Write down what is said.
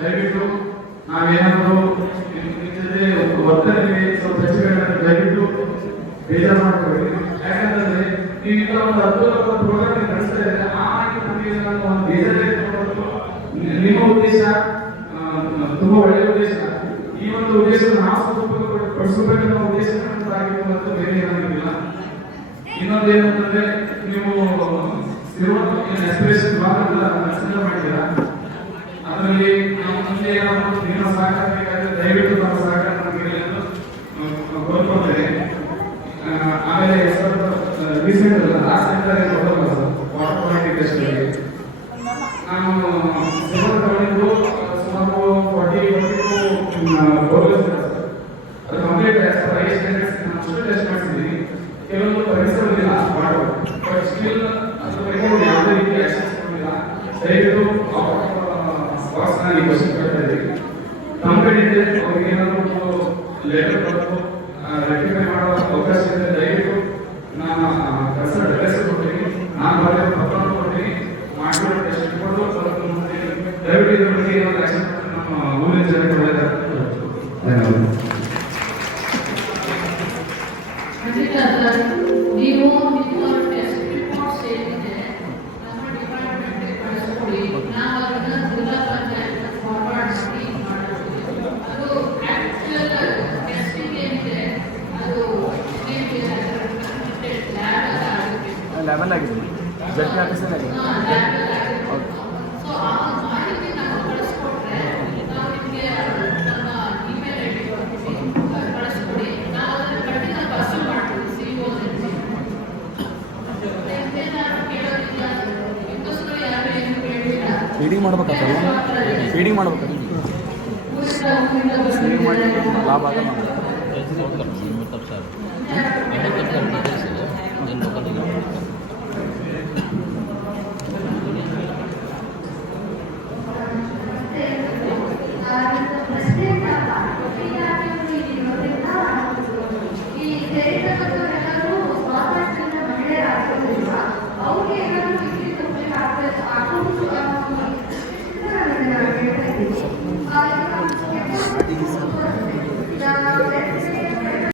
ದಯವಿಟ್ಟು ನಾವೇನಾದರೂ ಒತ್ತಡದಲ್ಲಿ ಸ್ವಲ್ಪ ಹೆಚ್ಚುಗಳನ್ನ ದಯವಿಟ್ಟು ಬೇಜಾರು ಮಾಡ್ಕೊಳ್ಳಿ. ಯಾಕಂತಂದ್ರೆ ನೀವು ಇಂಥ ಒಂದು ಅದ್ಭುತವಾದ ಪ್ರೋಗ್ರಾಮ್ ನಡೆಸ್ತಾ ಇದ್ರೆ ಆ ಮಾಹಿತಿ ನಮಗೆ ಒಂದು ಬೇಜಾರೇ ನಿಮ್ಮ ಉದ್ದೇಶ ತುಂಬಾ ಒಳ್ಳೆಯ ಉದ್ದೇಶ. ಈ ಒಂದು ಉದ್ದೇಶ ನಾವು ಪಡಿಸಬೇಕನ್ನೋ ಉದ್ದೇಶ ಆಗಿರುವಂತದ್ದು ಬೇರೆ ಏನಾಗಿಲ್ಲ. ಇನ್ನೊಂದೇನಂತಂದ್ರೆ ನೀವು ಎಸ್ಪಿರೇಷನ್ ಕನ್ಸಿಡರ್ ಮಾಡಿದ್ದೀರಾ, ಅದರಲ್ಲಿ ನಾವು ಮುಂದೆ ಏನಾದರೂ ನಿಮ್ಮ ಸಹಕಾರ ಬೇಕಾದ್ರೆ ದಯವಿಟ್ಟು ನಮ್ಮ ಸಹಕಾರ ನಮಗೆ ಕೋರ್ಕೊಳ್ತೇವೆ. ಆಮೇಲೆ ರೀಸೆಂಟ್ ಲಾಸ್ಟ್ ವಾಟರ್ ಕ್ವಾಲಿಫಿಕೇಶನ್ ನಾನು ತಗೊಂಡಿದ್ದು ಸುಮಾರು 40 ಬೋರ್ವೆಲ್ಸ್ ಅದು ಕಂಪ್ಲೀಟ್ ಟೆಸ್ಟ್ ಮಾಡಿಸಿದ್ದೀನಿ. ಕೆಲವೊಂದು ಪರಿಸರವಿಲ್ಲ ವಾಟರ್, ಬಟ್ ಸ್ಟಿಲ್ ಅದ್ರ ಬಗ್ಗೆ ಯಾವುದೇ ರೀತಿ ಆಕ್ಷನ್ಸ್ ಕೊಡಲಿಲ್ಲ. ದಯವಿಟ್ಟು ವಾಸನ ಈ ಕ್ವಶನ್ ಕೇಳ್ತಾ ಇದ್ದೀವಿ. ಕಂಪ್ಲೀಟ್ ಇದೆ, ಅವ್ರಿಗೆ ಏನಾದರೂ ಲೆಟರ್ ಬರೋದು ರೆಕ್ಟಿಫೈ ಮಾಡೋ ಅವಕಾಶ ಇದೆ. ದಯವಿಟ್ಟು ನಾನು ಕನ್ಸಲ್ಟ್ ಅಡ್ರೆಸ್ ಕೊಡ್ತೀನಿ, ನಾನು ಬರೆದ ಪತ್ರವನ್ನು ಕೊಡ್ತೀನಿ, ಮಾಡಿರೋ ಟೆಸ್ಟ್ ಕೊಟ್ಟು ದಯವಿಟ್ಟು ಇದ್ರ ಬಗ್ಗೆ ಏನಾದರೂ ಆಕ್ಷನ್ ನಮ್ಮ ಊರಿನ ಜನಕ್ಕೆ ಒಳ್ಳೆಯದಾಗ್ತದೆ. ಧನ್ಯವಾದ. ನೀವು ಟೆಸ್ಟ್ ರಿಪೋರ್ಟ್ಸ್ ಏನಿದೆ ನಮ್ಮ ಡಿಪಾರ್ಟ್ಮೆಂಟ್ಗೆ ಕಳಿಸ್ಕೊಡಿ. ನಾವು ಅದನ್ನ ಜಿಲ್ಲಾ ಪಂಚಾಯತ್ ಫಾರ್ವರ್ಡ್ ಮಾಡ್ತೀವಿ. ಅದು ಆಕ್ಚುಯಲ್ ಟೆಸ್ಟಿಂಗ್ ಏನಿದೆ ಅದು ಲೆವೆಲ್ ಆಗಿದೆ, ಜಡ್ಜ್ ಆಫೀಸಲ್ಲಿ ಆಗಿದೆ. ಸೊ ಆ ಮಾಹಿತಿ ನಾವು ಕಳಿಸ್ಕೊಟ್ರೆ ನಾವು ನಿಮಗೆ ನಮ್ಮ ಇಮೇಲ್ ಐ ಡಿ ಕಳಿಸ್ಕೊಡಿ. ನಾವು ಅದನ್ನು ಖಂಡಿತ ಪರ್ಸು ಮಾಡ್ತೀವಿ. ಫೀಡಿಂಗ್ ಮಾಡ್ಬೇಕಾಗ್ತಲ್ಲ, ಫೀಡಿಂಗ್ ಮಾಡ್ಬೇಕಾದ್ರೆ ಸೇವ್ ಮಾಡಿ ಲಾಭ ಆಗಲ್ಲ.